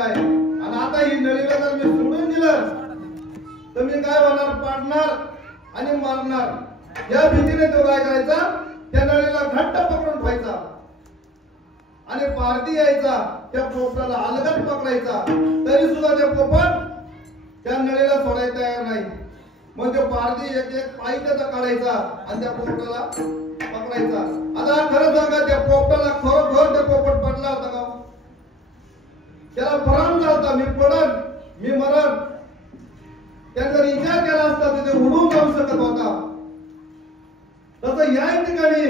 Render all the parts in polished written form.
आहे. आणि आता ही नळीला जर मी सोडून दिलं तर मी काय होणार, पाडणार आणि मारणार या भीतीने तो काय करायचा, त्या नळीला घट्ट पकडून ठेवायचा आणि पारधी यायचा, त्या पोपटाला अलगद पकडायचा. तरी सुद्धा ते पोपट त्या नळीला सोडायला तयार नाही. मग ते पारधी एक एक पाय त्याचा काढायचा आणि त्या पोपटाला पकडायचा. आता खरं सांगा, त्या पोपटाला खरोखर ते पोपट पडला होता का? त्याला भ्रम झाला, मी पडन, मी मरण. त्याने जर विचार केला असता तर ते उडून जाऊ शकत होता. तसं या ठिकाणी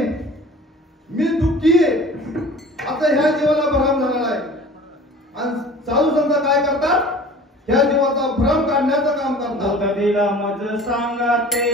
मी दुःखी आता ह्या जीवाला भ्रम झालेला आहे. आणि साधू संत काय करतात, ह्या जीवाचा भ्रम काढण्याचं काम करतात. दिला मज सांगते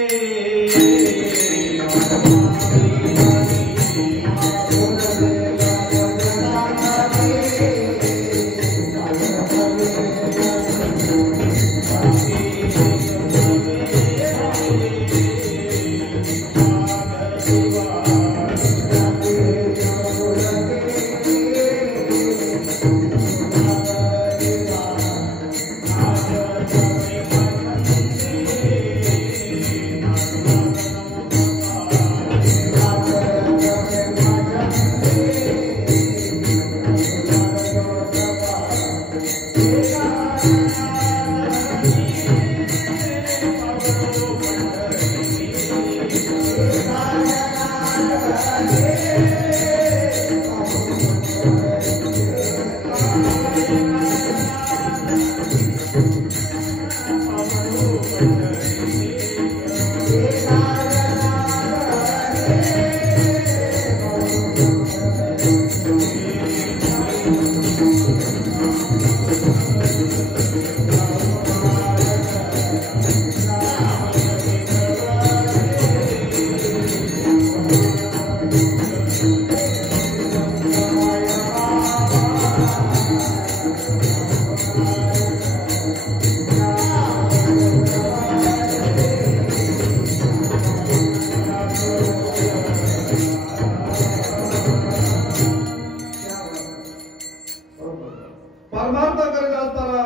परमार्थ करत असताना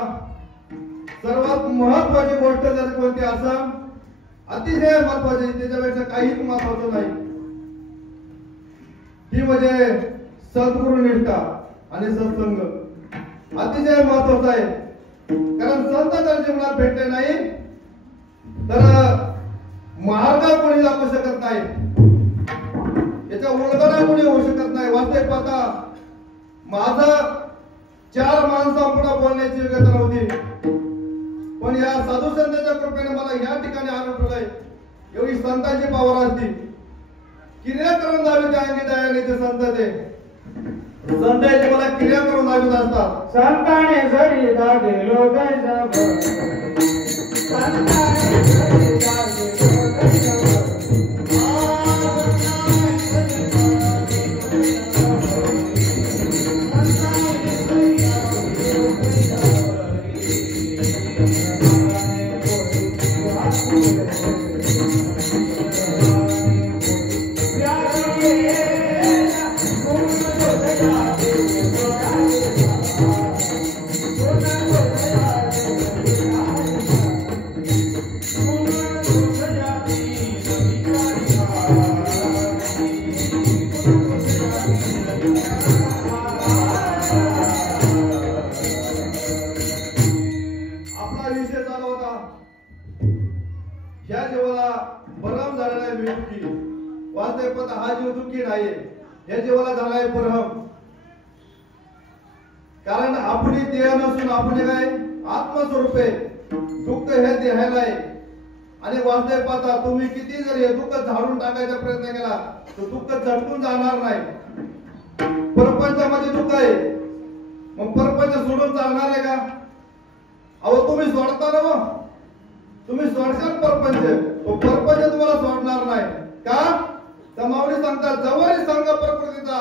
सर्वात महत्वाची गोष्ट जर कोणती असेल, अतिशय महत्वाची, त्याच्यापेक्षा काहीच महत्वाचं नाही, ती म्हणजे सद्गुरु निष्ठा आणि सत्संग. अतिशय महत्वाचं आहे. कारण संत जर जीवनात भेटले नाही तर मार्ग कोणी दाखवू शकत नाही, याच्या उलगडा कोणी होऊ शकत नाही. वास्तविक पाहता माझं 4 माणसांपुढे बोलण्याची योग्यता नव्हती, पण या साधू संतांच्या कृपेने मला या ठिकाणी आणून ठेवलंय. एवढी संतांची पावर असती, क्रिया करून दावी त्या अंगी दयाने ते संत ते संतांची मला क्रिया करून दावीत असतात. संताने जरी गेलो ह्या जीवाला भ्रम झालेला आहे. मी दुःखी, वास्तविक पाहता हा जीव दुःखी नाहीये, या जीवाला झालाय भ्रम. कारण आपण देह नसून आपण काय आत्मस्वरूप आहे. दुःख हे देहाला आहे. आणि वास्तविक पाहता तुम्ही किती जर हे दुःख झाडून टाकायचा प्रयत्न केला तर दुःख झटकून जाणार नाही. प्रपंचामध्ये दुःख आहे, मग प्रपंच सोडून चालणार आहे का? अहो तुम्ही सोडता ना, मग तुम्ही सोडशाल परपंच, तो परपंच तुम्हाला सोडणार नाही का? समावली सांगतात, जवळी संघ प्रकृतीचा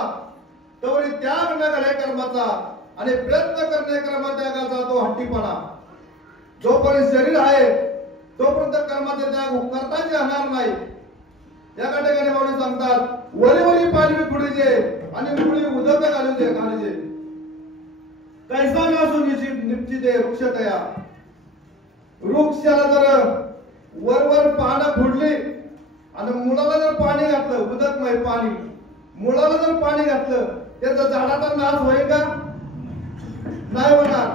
तवरी त्याग न करे कर्माचा आणि प्रयत्न करणे कर्मत्यागाचा तो हट्टीपणा. जोपर्यंत शरीर आहे तोपर्यंत कर्माचा त्याग करताच येणार नाही. या ठिकाणी माऊली सांगतात, वरी वरी पालवी फुडीचे आणि मुळी उदक घालूचे. कैसा नसून निश्चित वृक्षतया वृक्षाला जर वर पानं फुडली आणि मुळाला जर पाणी घातलं उदकमय पाणी मुळाला जर पाणी घातलं त्याचा झाडाचा नाश होईल का नाही होणार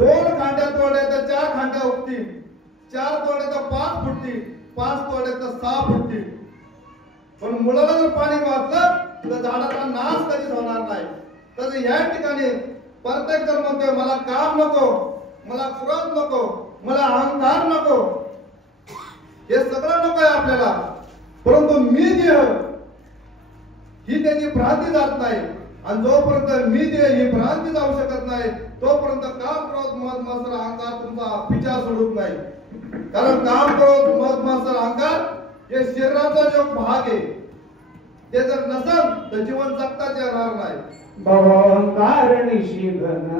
2 खांड्या तोडल्या तर 4 खांड्या उगतील 4 तोडल्या तर 5 फुटतील 5 तोडल्या तर 6 फुटतील पण मुळाला जर पाणी घातलं तर झाडाचा नाश कधीच होणार नाही तर या ठिकाणी प्रत्येक जण म्हणतोय मला काम नको मला क्रोध नको मला अहंकार नको हे सगळं नको आहे आपल्याला परंतु मी देह ही त्याची भ्रांती जात नाही आणि जोपर्यंत मी देह ही भ्रांती जाऊ शकत नाही तोपर्यंत काम क्रोध मद मत्सर अहंकार तुमचा पिछा सोडत नाही कारण काम क्रोध मद मत्सर अहंकार हे शरीराचा जो भाग आहे ते जर नसेल तर जीवन जगताच येणार नाही भवंकार निशिघन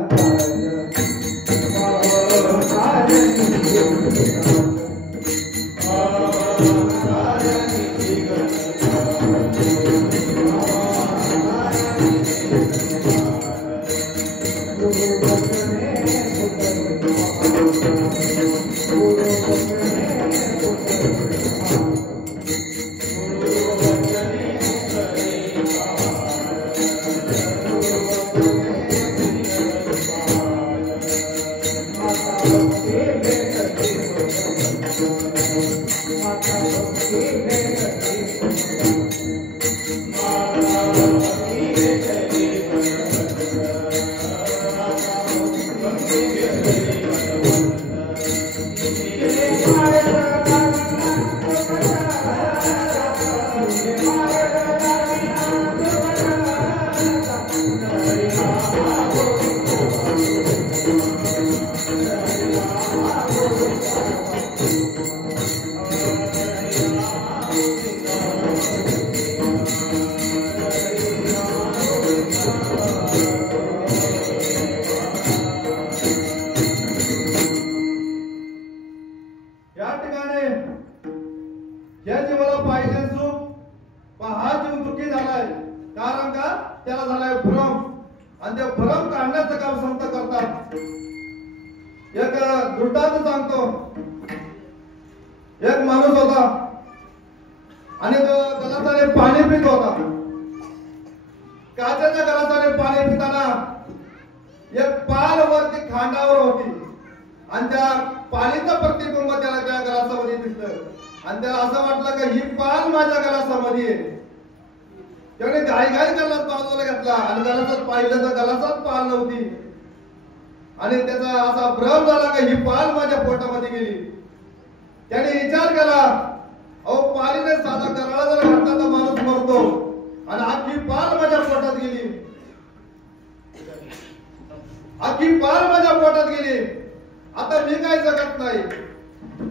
एक माणूस होता आणि तो गलासाने पाणी पित होता काचेच्या गलासाने पाणी पिताना एक पाल वरती खांडावर होती आणि त्या पालीचं प्रतिबिंब त्याला त्या गलासामध्ये दिसलं आणि त्याला असं वाटलं की ही पाल माझ्या गलासामध्ये आहे त्याने घाई गलास बाजूला घेतला आणि गलासात पाहिलं तर गलासात पाल नव्हती आणि त्याचा असा भ्रम झाला की ही पाल माझ्या पोटामध्ये गेली त्याने विचार केला अहो पालीने साधा कराळा जर घातला तर माणूस मरतो आणि आखी पाल माझ्या पोटात गेली आखी पाल माझ्या पोटात गेली आता मी काय जगत नाही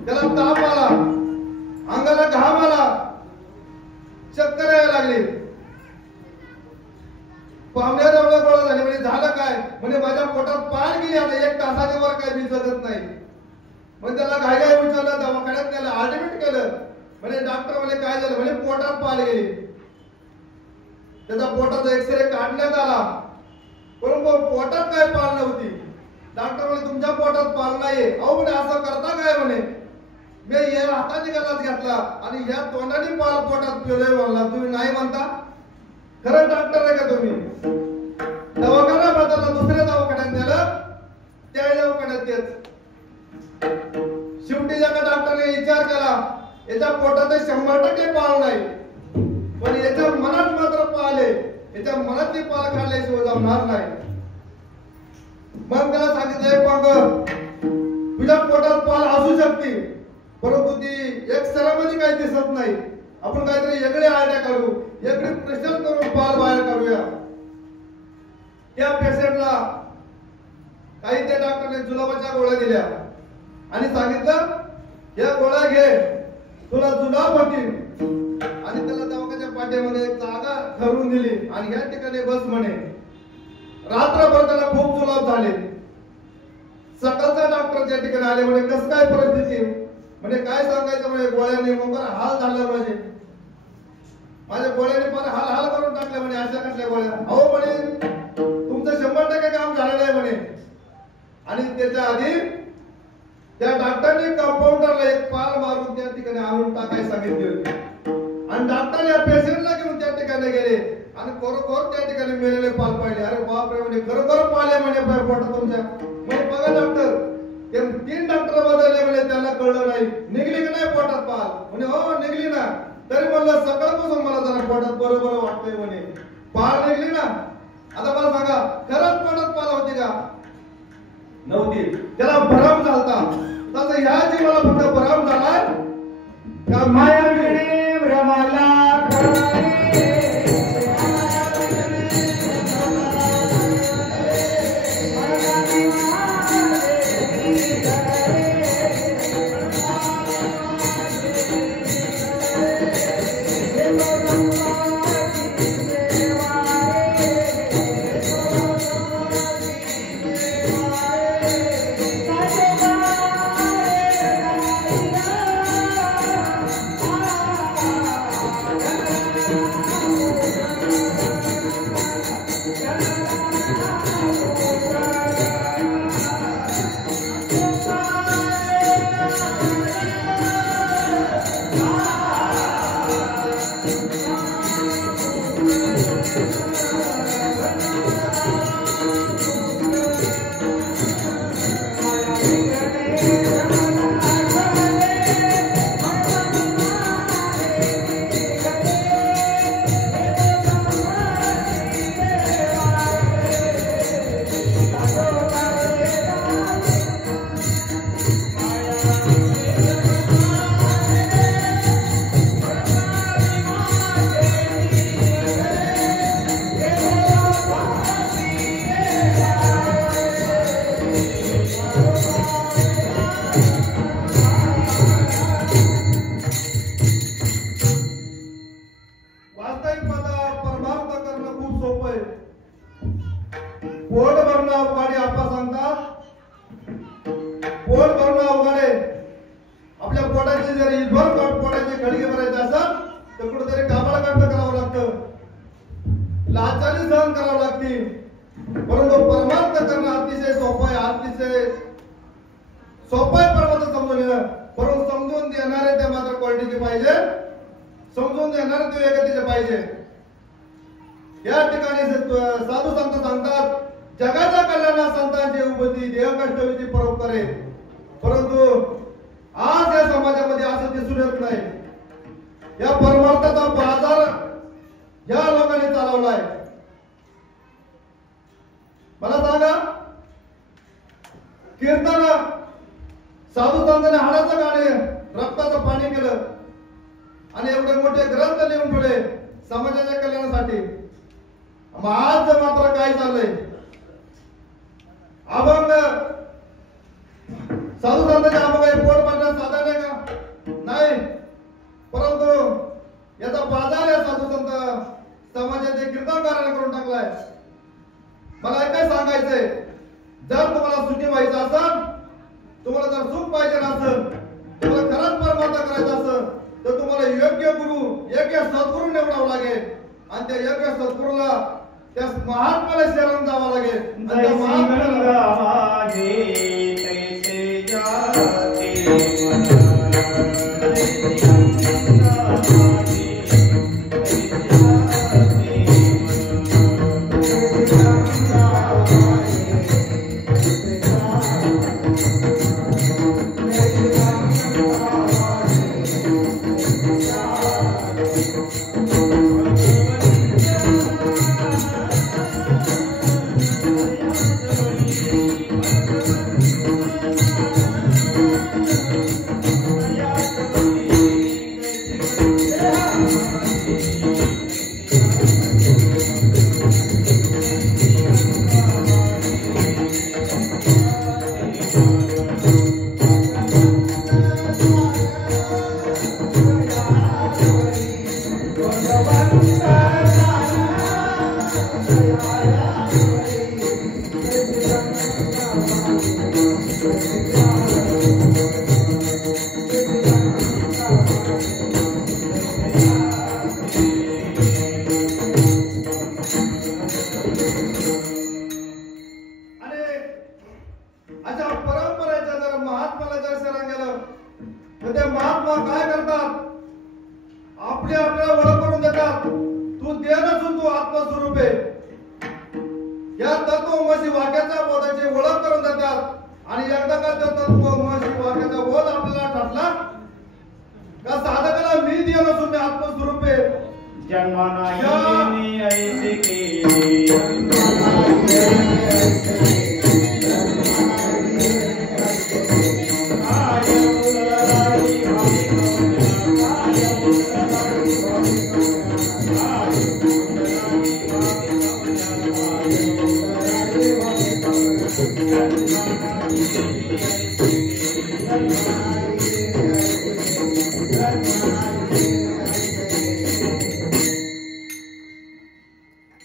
त्याला ताप आला अंगाला घाम आला चक्कर यायला लागली पाहुण्याजवळ गोळा झाली म्हणजे झालं काय म्हणजे माझ्या पोटात पाल गेली आता 1 तासाच्या वर काय मी जगत नाही मग त्याला घाई विचारलं दवाखान्यात त्याला ऍडमिट केलं म्हणजे डॉक्टर म्हणे काय झालं म्हणजे पोटात पाल गेली त्याचा पोटाचा एक्सरे काढण्यात आला परंतु पोटात काय पाल नव्हती डॉक्टर म्हणे तुमच्या पोटात पाल नाहीये अहो म्हणे असं करता काय म्हणे मी या हाताने गलास घेतला आणि या तोंडाने पाल पोटात पिलोय म्हणला तुम्ही नाही म्हणता खरं डॉक्टर आहे का तुम्ही दवाखाना बदलला दुसऱ्या दवाखान्यात नेलं त्या दवाखान्यात तेच शेवटी ज्या डॉक्टरने विचार केला याच्या पोटात 100% पाल नाही पण याच्या मनात मात्र पाल आहे याच्या मनातली पाल काढल्याशिवाय जमणार नाही मग त्याला सांगितलंय मग तुझ्या पोटात पाल असू शकते परंतु ती एक्सरेमध्ये काही दिसत नाही आपण काहीतरी वेगळे आयडिया काढू वेगळे प्रेशर करून पाल बाहेर काढूया त्या पेशंटला काही त्या डॉक्टरने जुलाबाच्या गोळ्या दिल्या आणि सांगितलं या गोळ्या घे तुला जुलाब होतील आणि त्याला दवाखान्याच्या पाठीमध्ये जागा ठरवून दिली आणि या ठिकाणी बस म्हणे रात्रभर त्याला खूप जुलाब झाले सकाळचा डॉक्टर त्या ठिकाणी आले म्हणे कसं काय परिस्थिती म्हणजे काय सांगायचं म्हणजे गोळ्याने मग हाल झाला म्हणजे माझ्या गोळ्याने पण हाल करून टाकले म्हणे अशा कसल्या गोळ्या अहो म्हणे तुमचं 100% काम झालं नाही म्हणे आणि त्याच्या आधी त्या डॉक्टरने कंपाऊंडरला एक पाल मारून त्या ठिकाणी आणून टाकायला सांगितले होते आणि डॉक्टर या पेशंटला घेऊन त्या ठिकाणी गेले आणि खरोखर त्या ठिकाणी मेलेले पाल पाहिले. अरे बापरे म्हणे खरोखर पाल आहे म्हणे पोटात तुमच्या. म्हणजे बघा डॉक्टर ते 3 डॉक्टर बदलले म्हणजे त्यांना कळलं नाही निघली की नाही पोटात पाल. म्हणे हो निघली ना. तरी म्हणलं सकाळपासून मला जरा पोटात बरोबर वाटतंय म्हणे. पाल निघली ना. आता मला सांगा खरंच पोटात पाल होती का? नव्हती. त्याला भ्रम झालता. तसं ह्या जीवाला फक्त भ्रम झालाय का माया विणे भ्रमाला पोट भरणं अवघड आप्पा सांगतात. पोट भरणं अवघड आहे. आपल्या पोटाची जर इभर पोटाची खडगे भरायचे असेल तर कुठेतरी कामाला कष्ट करावं लागतं, लाचारी सहन करावं लागते. परंतु परमार्थ करणं अतिशय सोपं आहे. अतिशय सोपं आहे परमार्थ समजून घेणं. परंतु समजून देणारे ते मात्र क्वालिटीचे पाहिजे, समजून देणारे ते व्यक्तीचे पाहिजे. या ठिकाणी साधू संत सांगतात जगाच्या कल्याणा संतांची उपती देह कष्टविधी परोपकार आहे. परंतु आज या समाजामध्ये असं दिसून येत नाही. या परमार्थाचा बाजार या लोकांनी चालवलाय. मला सांगा कीर्तन साधू संतांनी हाडाचं गाणे रक्ताचं पाणी केलं आणि एवढे मोठे ग्रंथ लिहून ठेवले समाजाच्या कल्याणासाठी. आज मात्र काय चाललंय? अभंग साधू संतांचे अभंग पोट भरण्यास साधन आहे का? नाही. परंतु याचा बाजार या साधू संत समाजाचे कीर्तनकाराने करून टाकलाय. मला काय सांगायचंय, जर तुम्हाला सुखी व्हायचं असेल, तुम्हाला जर सुख पाहिजे असेल, तुम्हाला खरंच परमार्थ करायचा असेल तर तुम्हाला योग्य गुरु योग्य सद्गुरू निवडावं लागेल आणि त्या योग्य सद्गुरूला त्या महात्म्याला शरण जावं लागेल. आणि त्या महात्म्याला तर ते महात्मा काय करतात, आपल्याला ओळख करून देतात. तू देह नसून तू आत्मस्वरूप आहे. या तत्वमसी वाक्याच्या बोधाची ओळख करून देतात. आणि एकदा का त्या तत्वमसी वाक्याचा बोध आपल्याला ठरला का साधकाला मी देह नसून मी आत्मस्वरूप आहे. जन्माना ऐसे के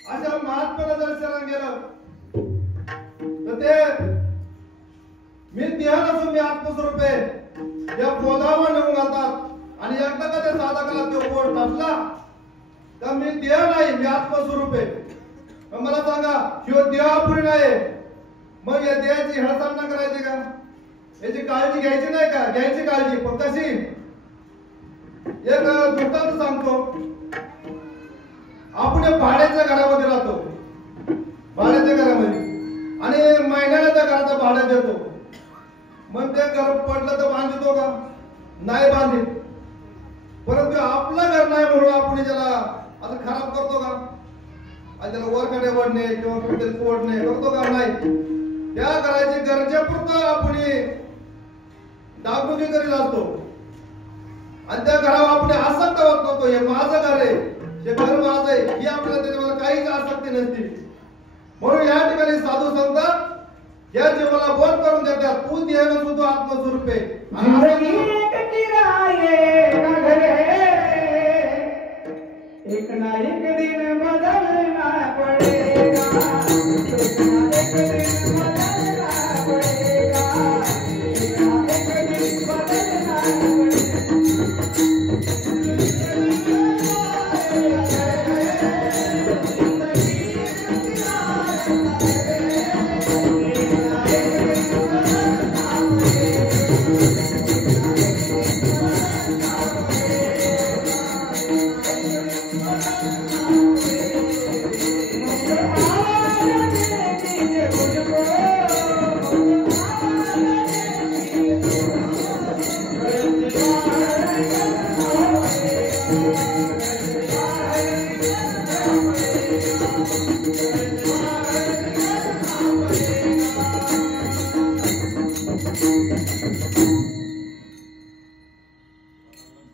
अशा महात्म्याला जर शरण गेलं तर ते मी देह नसून मी आत्मस्वरूप आहे या बोधावर नेऊन घालतात. आणि एकदा का त्या साधकाला तो बोध ठसला तर मी देह नाही मी आत्मस्वरूप आहे. मग मला सांगा ह्यो देहापुरी नाही, मग या देहाची हडसाल न करायची का? याची काळजी घ्यायची नाही का? घ्यायची काळजी, पण कशी? एक दृष्टांत सांगतो. आपण भाड्याच्या घरामध्ये राहतो, भाड्याच्या घरामध्ये, आणि महिन्याला त्या घराचं भाडं देतो. मग ते घर पडलं तर बांधतो का? नाही बांधित. परंतु आपलं घर नाही म्हणून आपण त्याला आता खराब करतो का? आणि त्याला वरकडे वडणे किंवा कुठेतरी तोडणे करतो का? नाही. त्या घराची गरजेपुरतं आपण डागडुगी करीत असतो आणि त्या घरावर आपण आसक्त वागतो. हे माझं घर आहे, हे घर माझं आहे, ही आपल्याला त्याच्यामध्ये काहीच आसक्ती नसते. म्हणून या ठिकाणी साधू संत या जीवाला बोध करून देतात, तू देह नसून तू आत्मस्वरूप आहे. एक ना एक दिन बदलना पड़ेगा, एक ना एक दिन बदलना पड़ेगा, एक ना एक दिन बदलना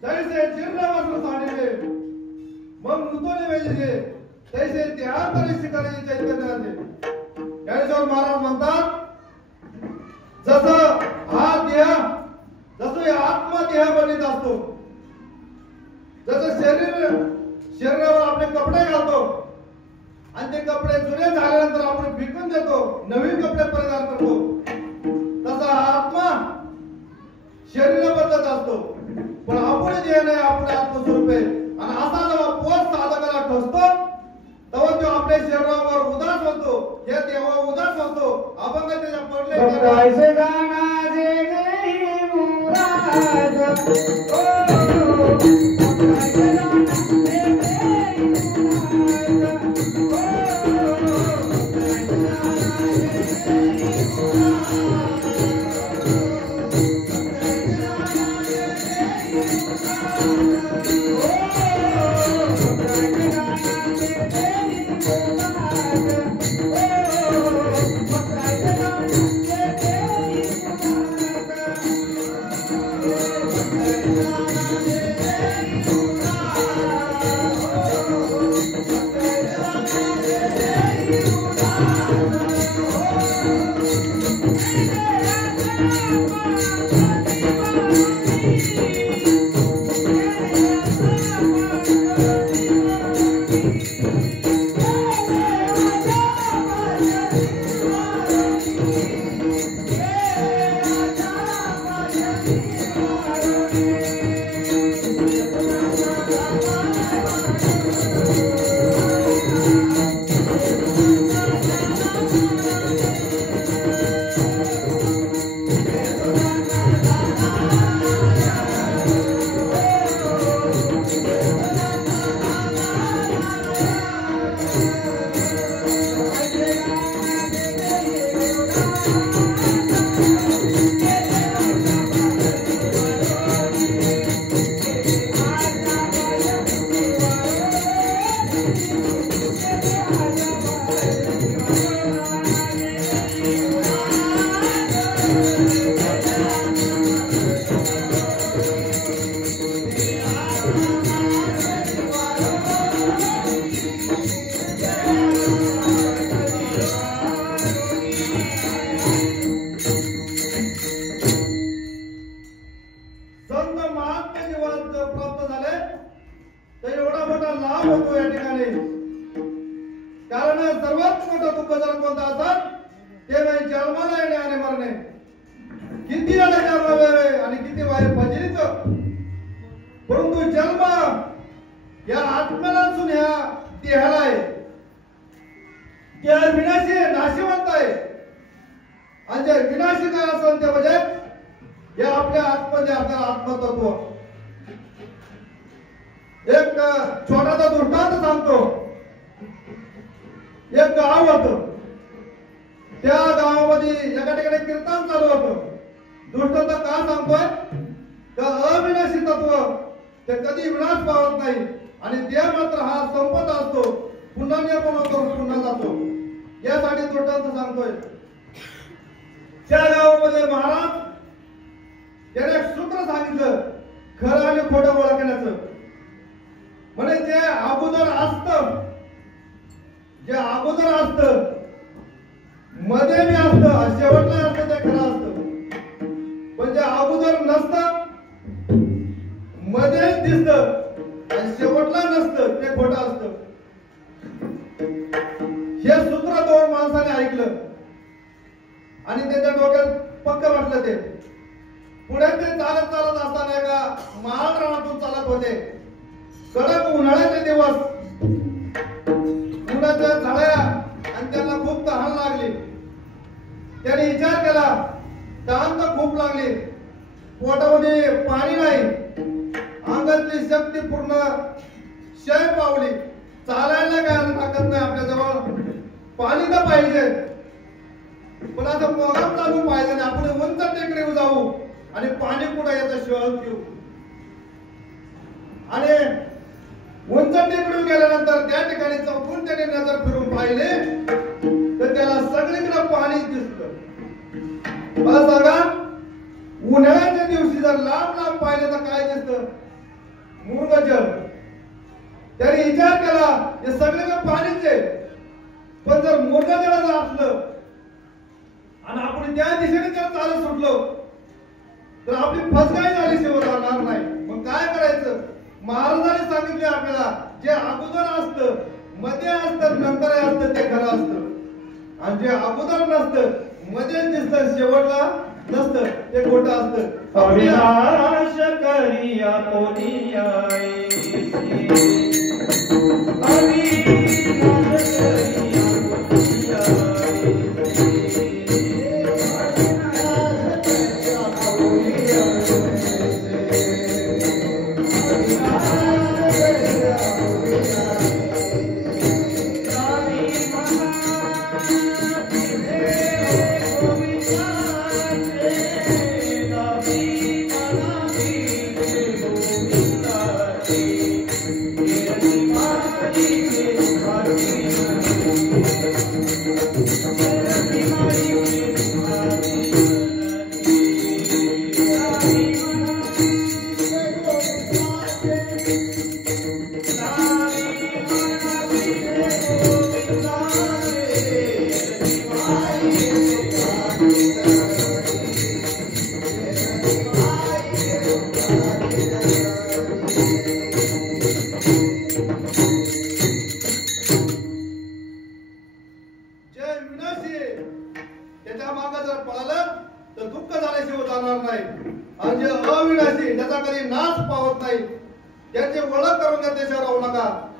तैसे जीर्णवस्त्र साडीले मग नूतन वेलीले तैसे त्यातरी शिकारीचे चैतन्याचे. ज्ञानेश्वर महाराज म्हणतात, जसं हा देह, जसं आत्मा देह बनित असतो, जसं शरीरावर आपले कपडे घालतो आणि ते कपडे जुने झाल्यानंतर आपण फेकून देतो, नवीन कपडे परिधान करतो, तसा हा आत्मा शरीराबद्दल असतो. पण आपण जे नाही आपल्या आत्मस्वरूप आहे. आणि असा जेव्हा पोच साधकाला ठसतो तेव्हा तो आपल्या शरीरावर उदास होतो, हे तेव्हा उदास होतो. अभंग त्याच्या पडले गाना जे नाही मुराद, आत्मजीवन प्राप्त झाले तर एवढा मोठा लाभ होतो या ठिकाणी. कारण सर्वात मोठं दुःख जर कोणतं असत ते म्हणजे जन्माला येणे आणि मरणे. किती वेळा जन्मावे आणि किती वाय फजित, परंतु जन्म या आत्म्याला असून ह्या देहाला आहे, त्या विनाशी नाशिवंत आहे. आणि जे विनाशी काय असेल ते म्हणजे या आपल्या आत्मध्ये आपल्याला आत्मतत्व. एक छोटासा दृष्टांत सांगतो. एक गाव होतं, त्या गावामध्ये एका ठिकाणी कीर्तन चालू होतं. दृष्टांत का सांगतोय तर अविनाशी तत्व ते कधी विनाश पावत नाही आणि देह मात्र हा संपत असतो, पुन्हा निर्माण होतो पुन्हा जातो. यासाठी दृष्टांत सांगतोय. त्या गावामध्ये महाराज त्याने एक सूत्र सांगितलं खरं आणि खोटं ओळखण्याचं. म्हणजे जे अगोदर असत मध्ये बी असत शेवटला असत ते खरं असत. पण जे अगोदर नसतं मध्ये दिसत आणि शेवटला नसतं ते खोटं असतं. हे सूत्र दोन माणसाने ऐकलं आणि त्याच्या डोक्यात पक्क वाटलं. ते पुढे ते चालत असताना एका महान रानातून चालत होते. कडक उन्हाळ्याचे दिवस, उन्हाच्या झाड्या आणि त्यांना खूप तहान लागली. त्याने विचार केला तहान तर खूप लागली, पोटामध्ये पाणी नाही, अंगातली शक्ती पूर्ण क्षय पावली, चालायला काय ताकद नाही आपल्या जवळ, पाणी तर पाहिजे. पण आता मोगाम चालू पाहिजे नाही, आपण उंच टेकडीवर जाऊ आणि पाणी कुठे याचा शोध घेऊ. आणि उंच टेकडीवर गेल्यानंतर त्या ठिकाणी चौकून त्याने नजर फिरून पाहिले तर त्याला सगळीकडे पाणी दिसलं. मला सांगा उन्हाळ्याच्या दिवशी जर लांब लांब पाहिलं तर काय दिसतं? मृगजल. त्याने विचार केला हे सगळीकडे पाणीच आहे, पण जर मृगजल असलं आणि आपण त्या दिशेने जर चालत सुटलो तर आपली फसगाई झाली शिवाय राहणार नाही. मग काय करायचं? महाराजांनी सांगितले आपल्याला जे अगोदर असतं मध्ये असतं नंतर असतं ते खरं असतं, आणि जे अगोदर नसतं मध्ये दिसतं शेवटला नसतं ते खोटं असतं. अविनाश करिया कोणिया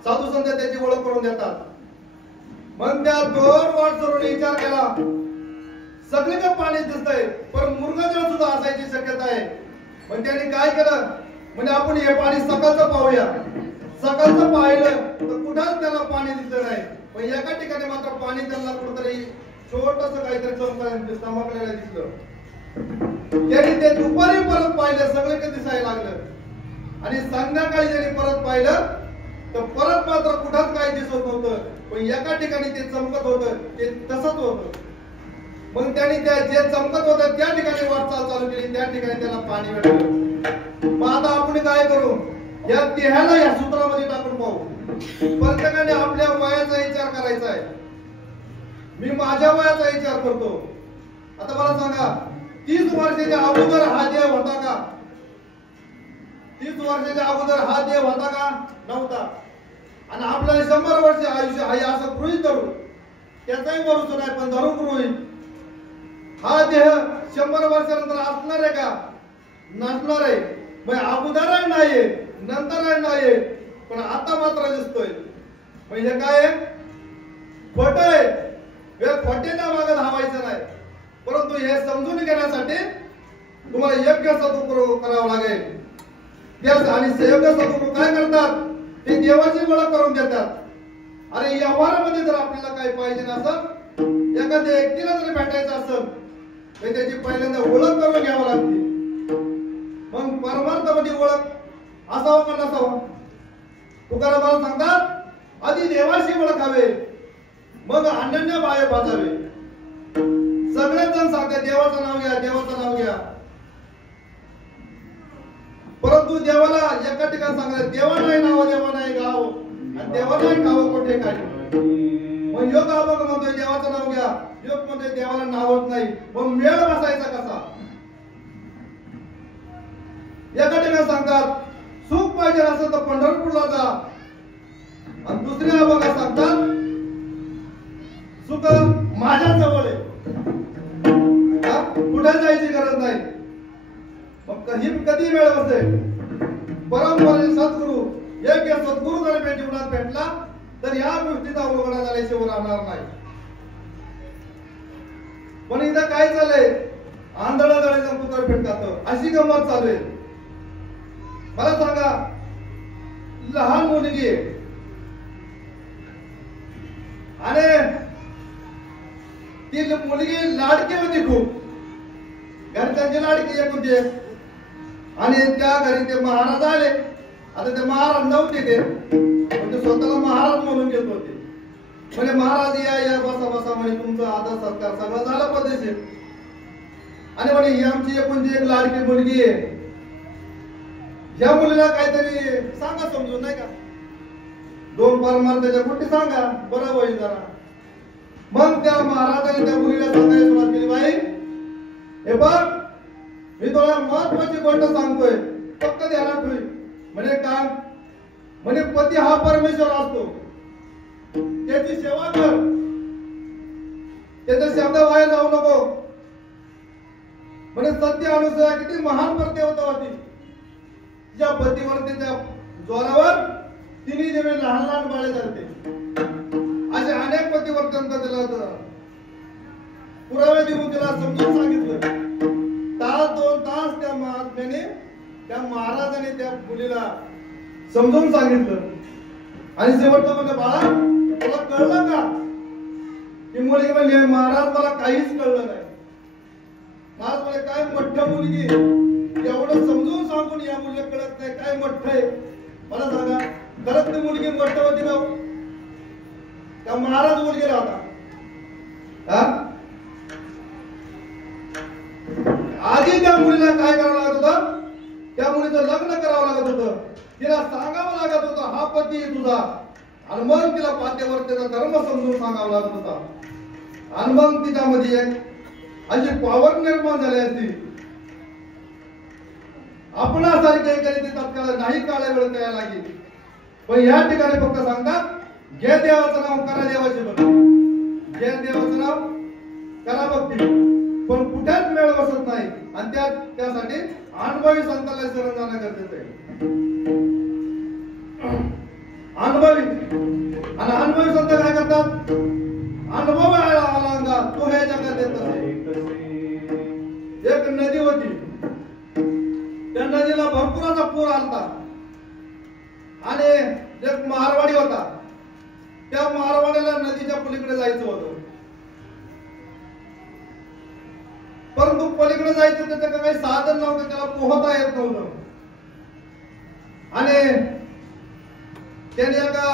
साधू संत त्याची ओळख करून देतात. मग त्या दोन वाटसरूंनी विचार केला सगळीकडे पाणी दिसतंय पण मृगजळ सुद्धा असायची शक्यता आहे. पण त्यांनी काय केलं म्हणजे आपण हे पाणी सकाळचं पाहूया. सकाळचं पाहिलं तर कुठंच त्याला पाणी दिसलं नाही, पण एका ठिकाणी मात्र पाणी त्यांना कुठेतरी छोटस काहीतरी चमकलेलं दिसलं. त्यांनी ते दुपारी परत पाहिलं सगळीकडे दिसायला लागलं आणि संध्याकाळी त्यांनी परत पाहिलं तर परत मात्र कुठंच काही दिसत नव्हतं, पण एका ठिकाणी ते चमकत होतं ते तसंच होतं. मग त्यांनी त्या जे चमकत होतं त्या ठिकाणी वाटचाल चालू केली, त्या ठिकाणी त्याला पाणी भेटलं. मग आता आपण काय करू? या देहाला या सूत्रामध्ये टाकून पाहू. प्रत्येकाने आपल्या वयाचा विचार करायचा आहे. मी माझ्या वयाचा विचार करतो. आता मला सांगा 30 वर्षाच्या अगोदर हा देह होता का? 30 वर्षाच्या अगोदर हा देव होता का नव्हता आणि आपल्याला 100 वर्ष आयुष्य आहे असं गृहीत धरू त्याचाही भरोसा नाही पण धरू गृहीत हा देह 100 वर्षानंतर असणार आहे का नसणार आहे मग अगोदरही नाहीये नंतरही नाहीये पण आता मात्र दिसतोय म्हणजे काय खोट आहे हे खोट्याच्या मागे धावायचं नाही परंतु हे समजून घेण्यासाठी तुम्हाला योग्य सदुपयोग करावा लागेल त्याच आणि योग्य सदुपयोग काय करतात ते देवाची ओळख करून देतात अरे व्यवहारामध्ये जर आपल्याला काही पाहिजे नसेल एखाद्या व्यक्तीला जर भेटायचं असेल तर त्याची पहिल्यांदा ओळख करून घ्यावी लागते मग परमार्थामध्ये ओळख असावं का नसावं तुकाराम सांगतात आधी देवाशी ओळखावे मग अनन्य भावे भाजावे सगळेच जण सांगतात देवाचं नाव घ्या देवाचं नाव घ्या परंतु देवाला एका ठिकाणी सांगतात देवा नाही नाव देवा नाही गाव आणि देवा नाही खावं कुठे काय मग योग आपण म्हणतोय देवाचं नाव घ्या योग म्हणतोय देवाला नावच नाही मग मेळ बसायचा कसा एका ठिकाणी सांगतात सुख पाहिजे असेल तर पंढरपूरला जा आणि दुसऱ्या बघा सांगतात सुख माझ्या जवळ आहे कुठे जायची गरज नाही मग कधी वेळ बसेल परंपरे सद्गुरु योग्य सद्गुरु जर जीवनात भेटला तर या गोष्टीचा उघडा झाल्याशिवाय राहणार नाही पण इथं काय चाललंय आंधळा दळायचं पुत्र भेटतात अशी गंमत चालू आहे मला सांगा लहान मुलगी आणि ती मुलगी लाडकी होती खूप घरच्यांची लाडकी एक होती आणि त्या घरी ते महाराज आले आता ते महाराज नव्हते ते म्हणजे स्वतःला महाराज म्हणून घेत होते म्हणजे महाराज या बसा बसा म्हणजे तुमचं आदर सत्कार सगळं झालं पद्धतशीर आणि म्हणे ही आमची एकुलती एक लाडकी मुलगी आहे या मुलीला काहीतरी सांगा समजून नाही का 2 परमार्थाच्या गोष्टी सांगा बरं होईल जरा मग त्या महाराजांनी त्या मुलीला सांगायला सुरुवात केली बाई हे बघ मी तुला महत्वाची गोष्ट सांगतोय फक्त ध्यानात ठेव म्हणजे काय म्हणजे पती हा परमेश्वर असतो त्याची सेवा कर त्याचा शब्द वाया जाऊ नको म्हणजे सत्य अनुसार किती महान प्रतिवता होती तिच्या पतिवर्तीच्या जोरावर तिने जेव्हा लहान लहान बाळे करते असे अनेक पतिवर्तन तिला पुरावे देऊन तिला समजून सांगितलं तास 2 तास त्या महात्म्याने त्या महाराजाने त्या मुलीला समजून सांगितलं आणि शेवटचं म्हणजे बाळा तुला कळलं का ती मुलगी म्हणजे महाराज मला काहीच कळलं नाही महाराज म्हणजे काय मोठ्या मुलगी एवढं समजून सांगून या मुलीला कळत नाही काय मोठं आहे मला सांगा खरंच ती मुलगी मोठं होती का त्या महाराज मुलगीला होता आधी त्या मुलीला काय करावं लागत होतं त्या मुलीचं लग्न करावं लागत होतं तिला सांगावं लागत होतं हा पती तुझा आणि मग तिला पात्यवर्तेचा धर्म समजून सांगावं लागत होता आणि मग तिच्यामध्ये एक अशी पॉवर निर्माण झाली असती आपणासारखे काही तत्काळ नाही काळा वेळ करायला लागेल पण या ठिकाणी फक्त सांगतात घे देवाचं नाव करा देवाचे भक्ती घे देवाचं नाव करा भक्ती पण कुठेच वेळ बसत नाही आणि त्यासाठी अनुभवी संतांना शरण जाणं गरजेचं आहे अनुभवी आणि अनुभवी संत काय करतात अनुभव आला तो हे जगात येत एक नदी होती त्या नदीला भरपूर असा पूर आलता आणि एक मारवाडी होता त्या मारवाडीला नदीच्या पलीकडे जायचं होतं परंतु पलीकडे जायचं त्याचं काही साधन नव्हतं त्याला पोहता येत नव्हतं आणि त्याने एका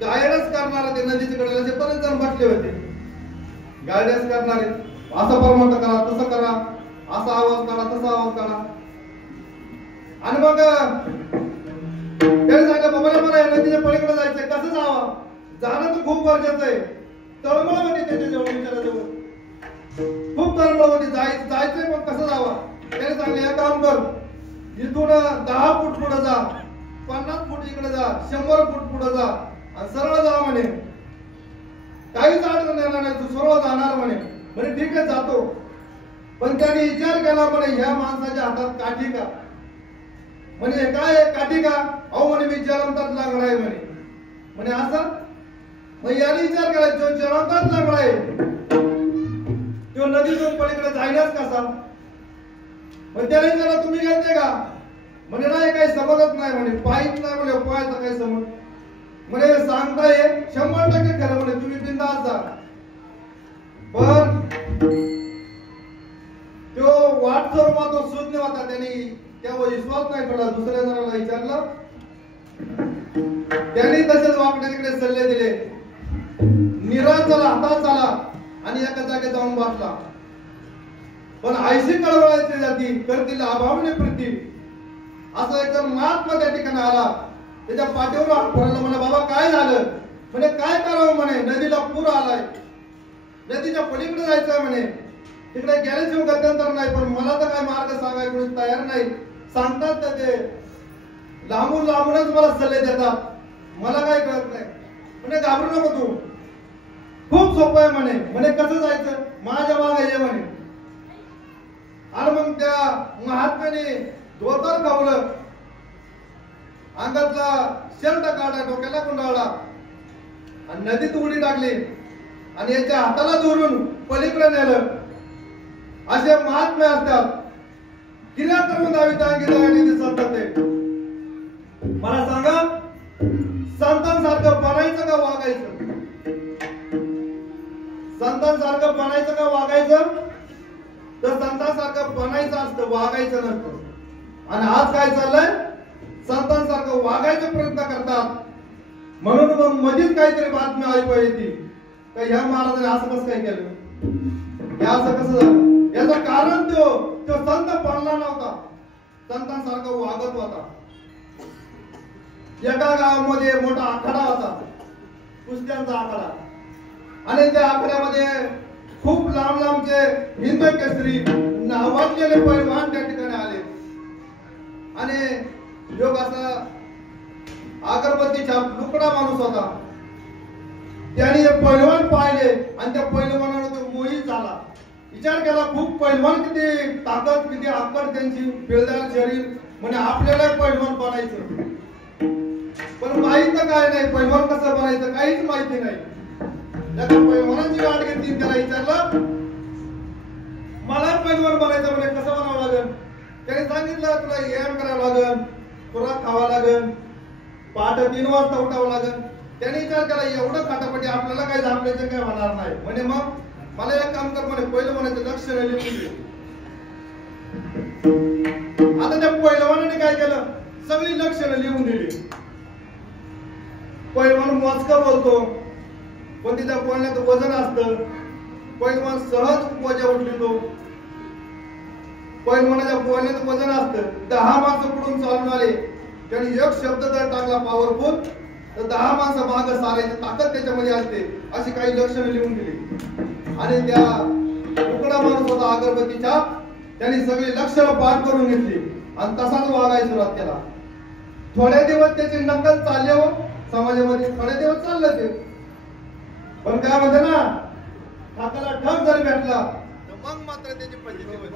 गायडन्स करणारा ते नदीच्या कडेला जे बरेच जण बसले होते गायडन्स करणारे असं परमार्थ करा तसं करा असा आवाज काढा तसा आवाज काढा आणि मग त्याने सांगितलं बाबा मला या नदीच्या पलीकडे जायचंय कसं जावं जाणं तर खूप गरजेचं आहे तळमळ होती त्याच्या जवळ विचाराजवळ खूप तळमळ होती जायचंय पण कसं जावं त्याने सांगितलं एक काम कर इथून 10 फूट पुढे जा, 50 फूट इकडे जा, 100 फूट पुढे जा आणि सरळ जा म्हणे. काहीच अडचण येणार नाही, तू सरळ जाणार म्हणे. म्हणे ठीक आहे जातो. पण त्याने विचार केला म्हणे ह्या माणसाच्या हातात काठी का? म्हणे काय आहे काठी का? अहो म्हणे मी जलमतात लागला आहे म्हणे. म्हणे असं? मग याने विचार केला जो जलमतात लागला आहे तो नदीतून पलीकडे जाईनच कसा? मग त्याने विचारलं तुम्ही गेलते का? म्हणे नाही काही समजत नाही म्हणे. पायीच नाही म्हणे, पोहायचं काही समज. म्हणे सांगताय 100% खरं म्हणे, तुम्ही बिंदास जा. पण तो वाट स्वरूपात तो शून्य होता. त्यांनी त्यावर विश्वास नाही ठेवला. दुसऱ्या जणाला विचारलं, त्यांनी तसेच वाकडे तिकडे सल्ले दिले. निराश झाला, हताश झाला आणि एका जागेत जाऊन बसला. पण आयशी कळवळायची जाती करतील अभावने प्रती असं एकदम महात्मा त्या ठिकाणी आला. त्याच्या पाठीवर हात पडला. म्हणे बाबा काय झालं? म्हणे काय करावं म्हणे, नदीला पूर आलाय, नदीच्या पलीकडे जायचंय म्हणे. तिकडे गेल्याशिवाय गत्यंतर नाही. पण मला तर काय मार्ग सांगायला कोणी तयार नाही. सांगतात तर ते लांबून लांबूनच मला सल्ले देतात, मला काय कळत नाही. म्हणे घाबरू नको तू, खूप सोपं आहे म्हणे. म्हणे कसं जायचं? माझ्या मागे ये म्हणे. आणि मग त्या महात्म्याने धोतर खावलं, अंगातला शर्ट काढला, डोक्याला गुंडाळला आणि नदीत उडी टाकली आणि याच्या हाताला धरून पलीकडे नेलं. असे महात्मे असतात. किल्ला करून दिसत ते. मला सांगा संतांसारखं बनायचं का वागायचं? संतांसारखं बनायचं का वागायचं? तर संतांसारखं बनायचं असतं, वागायचं नसतं. आणि आज काय चाललंय? संतांसारखं वागायचा प्रयत्न करतात. म्हणून मग मधीच काहीतरी बातमी ऐकू येते का ह्या महाराजांनी असं कसं काय केलं, हे असं कसं झालं? याचं कारण तो संत बनला नव्हता, संतांसारखं वागत होता. एका गावामध्ये मोठा आखाडा होता, कुस्त्यांचा आखाडा. आणि त्या आखाड्यामध्ये खूप लांब लांबचे हिंद केसरी नावाजलेले पैलवान त्या ठिकाणी आले. आणि योग असा अगरबत्तीचा लुकडा माणूस होता. त्याने पैलवान पाहिले आणि त्या पैलवानाला तो मोहित झाला. विचार केला खूप पैलवान, किती ताकद, किती आकड त्यांची, पिळदार शरीर. म्हणजे आपल्याला पैलवान बनायचं. पण माहित काय नाही, पैलवान कसं बनायचं काहीच माहिती नाही. त्याच्या पैलवानाची गाठ घेतली, त्याला विचारलं मला पैलवान बनायचं म्हणजे कसं बनावं लागेल? त्याने सांगितलं तुला व्यायाम करावं लागेल, खुराक खावा लागेल, पहाटे 3 वाजता उठावं लागेल. त्याने विचार केला एवढं खाटापटी आपल्याला काही झापल्याचं काय होणार नाही. म्हणजे मग मला एक काम कर म्हणे, पहिलं म्हणायचं लक्ष लिहून दे. आता त्या पैलवानाने काय केलं, सगळी लक्षणं लिहून दिली. पैलवान मोजकं बोलतो, पण तिच्या बोलण्यात वजन असतं. पैलवान सहज वजा उठलितो. पैलवानाच्या बोलण्यात वजन असतं. 10 माणसं पुढून चालून आले, त्यांनी एक शब्द जर टाकला पॉवरफुल तर 10 माणसं मागे सारायची ताकद त्याच्यामध्ये असते. अशी काही लक्षणं लिहून दिली. आणि त्या तुकडा माणूस होता अगरबत्तीचा, त्यांनी सगळी लक्षणं पाठ करून घेतली आणि तसाच वागायला सुरुवात केला. थोडे दिवस त्याची नक्कल चालले हो समाजामध्ये, थोडे दिवस चाललं ते. पण काय म्हणते ना, हाताला ठग जर भेटला तर मग मात्र त्याची पद्धती होती.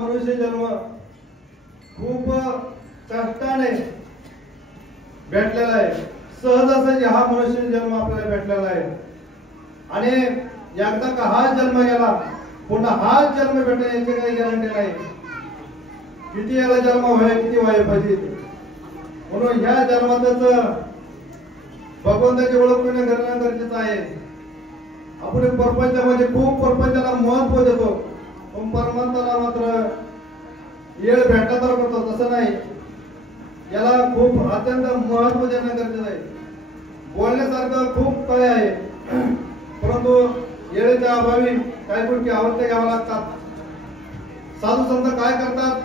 मनुष्य जन्म खूप कष्टाने भेटलेला आहे. सहजासहजी हा मनुष्य जन्म आपल्याला भेटलेला आहे आणि एकदा का हा जन्म गेला पुन्हा हा जन्म भेटणे याची काही गॅरंटी नाही. किती याला जन्म व्हाय किती व्हायला पाहिजे. म्हणून ह्या जन्मातच भगवंताची ओळख होणे गरजेचं आहे. आपण प्रपंचामध्ये खूप प्रपंचाला महत्व देतो पण परमात्म्याला मात्र येळ भेटला तर करतो तसं नाही. याला खूप अत्यंत महत्व देणं गरजेचं आहे. बोलण्यासारखं खूप काय आहे परंतु येळेच्या अभावी काही गोष्टी आवडत्या घ्याव्या लागतात. साधू संत काय करतात,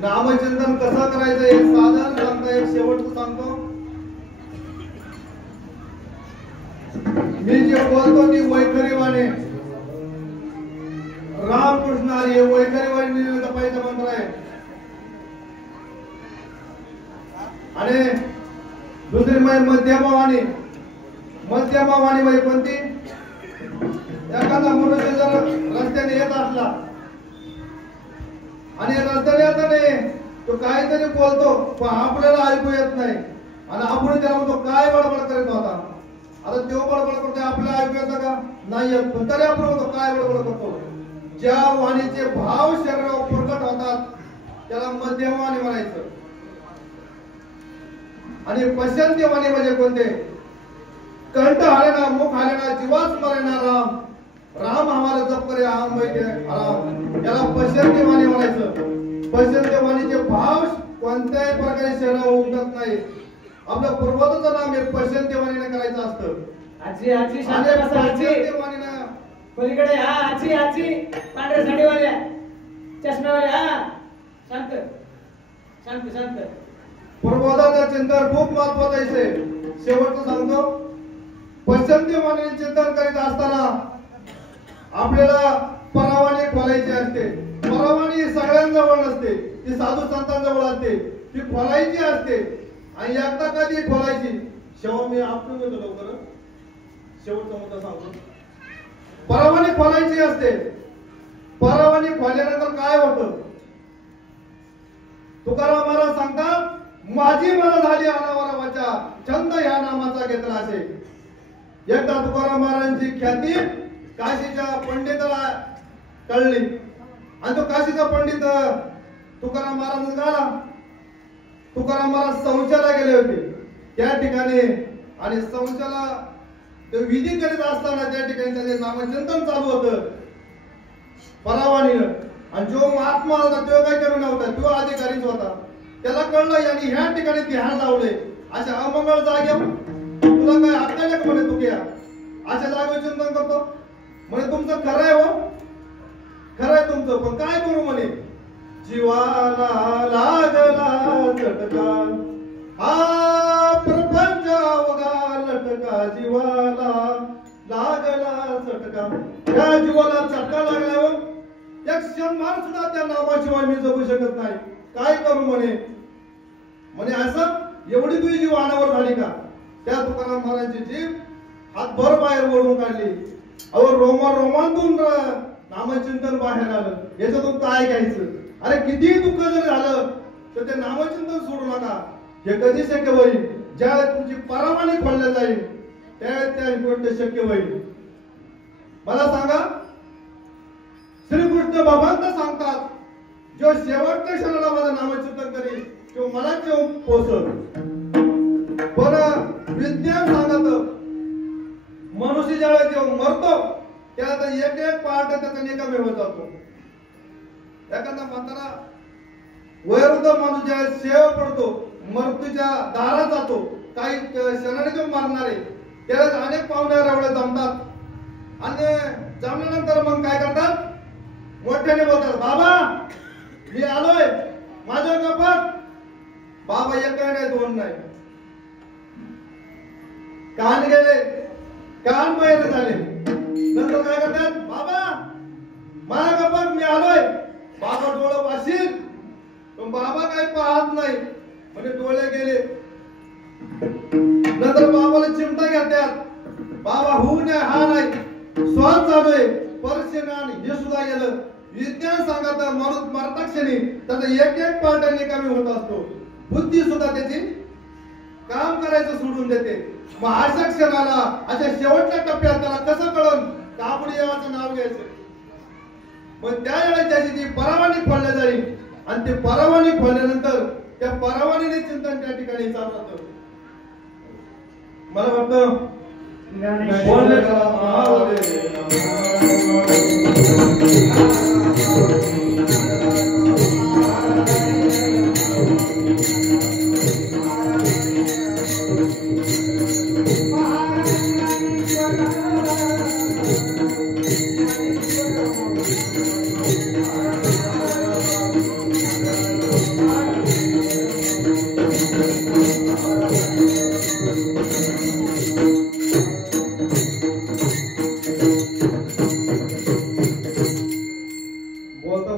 नामचिंतन कसं करायचं एक साधन सांगता. एक शेवटचं सांगतो. मी जे बोलतो ती वैखरी वाणी रामकृष्ण हरी वैखरी वाणी जपायचं मंत्र आहे. आणि दुसरी मध्यमवाणी वाणी कोणती. एखादा मनुष्य जर रस्त्याने येत असला आणि रस्त्याने येता नाही तो काहीतरी बोलतो पण आपल्याला ऐकू येत नाही आणि आपण त्याला म्हणतो काय बडबड करत होता. आता तो बडबड करतोय आपल्याला ऐकू येतं का नाही येत पण तरी आपण म्हणतो काय बडबड करतो. ज्या वाणीचे भाव शरीरावर प्रकट होतात त्याला मध्यमवाणी म्हणायचं. आणि पश्चंती वाणी म्हणजे कोणते. कंठ हालेना मुख हालेना जीवास मरेना राम राम हमारा जप करे आम बैठे आराम. याला पश्चंती वाणी म्हणायचं. पश्चंती वाणीचे भाव कोणत्याही प्रकारे शरीरावर उमटत नाही. आपल्या पूर्वजाचं नाम हे पश्चंती वाणीने करायचं असतं. आजी आजी शांत बसा. आजी वाणीने पलीकडे हा आजी आजी पांढऱ्या साडीवाल्या चष्म्यावाल्या हा शांत शांत शांत. पूर्वजाचं चिंतन खूप महत्वाचं आहे. शेवटचं सांगतो. पश्चंती वाणीचे चिंतन करीत असताना आपल्याला परवाणी खोलायची असते. परवाणी सगळ्यांजवळ नसते, ती साधू संतांजवळ असते, ती खोलायची असते आणि एकदा कधी खोलायची. शेवट मी आपण घेतो लवकर शेवटचा मुद्दा सांगतो. परवाणी खोलायची असते. परवाणी खोलल्यानंतर काय होतं. तुकाराम महाराज सांगतात माझी मन झाली अनावर वाचा छंद या नामाचा घेतला असे. एकदा तुकाराम महाराजांची ख्याती काशीच्या पंडिताला कळली आणि तो काशीचा पंडित तुकाराम महाराज झाला. तुकाराम महाराज संशयाला गेले होते त्या ठिकाणी आणि संशयाला ते विधी करीत असताना त्या ठिकाणी त्याचे नामचिंतन चालू होतं परवाणीनं. आणि जो महात्मा होता तो काही कमी नव्हता, तो अधिकारीच होता. त्याला कळलं यांनी ह्या ठिकाणी ध्यान लावले अशा अमंगळ जागेवर तुला काय आपल्याला का म्हणे तू घ्या अशा जागेवर चिंतन करतो म्हणे तुमचं खरं आहे हो खरं आहे तुमचं पण काय करू म्हणे. जीवाला लागला झटका हा प्रपंच अवघा लटका जीवाला लागला झटका. त्या जीवाला झटका लागल्यावर एक क्षणभर सुद्धा त्या नामाशिवाय मी जगू शकत नाही. काय करू म्हणे. म्हणे असं एवढी तुझी जीव अनावर झाली का. त्या तुकाराम महाराजांची जीव हातभर बाहेर ओढून काढली. अहो रोमांतून नामचिंतन बाहेर आलं. याच्यातून काय घ्यायचं. अरे कितीही दुःख जर झालं तर ते नामचिंतन सोडू नका. हे कधी शक्य होईल ज्या तुमची परामानी खोलल्या जाईल त्या गोष्ट शक्य होईल. मला सांगा श्रीकृष्ण भगवंत सांगतात जो शेवटच्या क्षणाला माझं नामचिंतन करी तो मला जेव पोचल. पण विज्ञान सांगत मनुष्य ज्यावेळेस जेव्हा मरतो त्यात एक एक पार्ट त्याचा निकामी होत जातो. एखादा म्हातारा वयोवृद्ध माणूस ज्यावेळेस सेवा पडतो मृत्यूच्या दारात जातो काही क्षणाने जो मारणार आहे त्यावेळेस अनेक पाहुणे रावळे जमतात आणि जमल्यानंतर मग काय करतात मोठ्याने बोलतात बाबा मी आलोय माझ्या गप्पात. बाबा एक नाही दोन नाही कान गेले कान बाहेर झाले. नंतर काय करतात बाबा माझ्या गप्पात मी आलोय. बाबा डोळं वाशील पण बाबा काही पाहत नाही म्हणजे डोळे गेले. नंतर बाबाला चिमटा घेतात बाबा होऊ नये हा नाही श्वास चालू आहे परशेनान हे सुद्धा गेलं. विज्ञान सांगत मरता क्षणी त्याचा एक एक पार्ट निकामी होत असतो. बुद्धी सुद्धा त्याची काम करायचं सोडून देते. मग अशा क्षणाला अशा शेवटच्या टप्प्यात त्याला कसं कळून कापडी देवाचं नाव घ्यायचं. मग त्यावेळेस त्याची जी परवानगी खोलल्या जाईल आणि ते परवानगी खोलल्यानंतर त्या परवानगीने चिंतन त्या ठिकाणी चालू होतं. मला वाटतं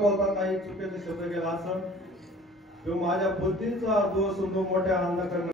बोलता काही चुकीचे शब्द गेला असं तो माझ्या बुद्धीचा दोष मोठ्या अंधकरण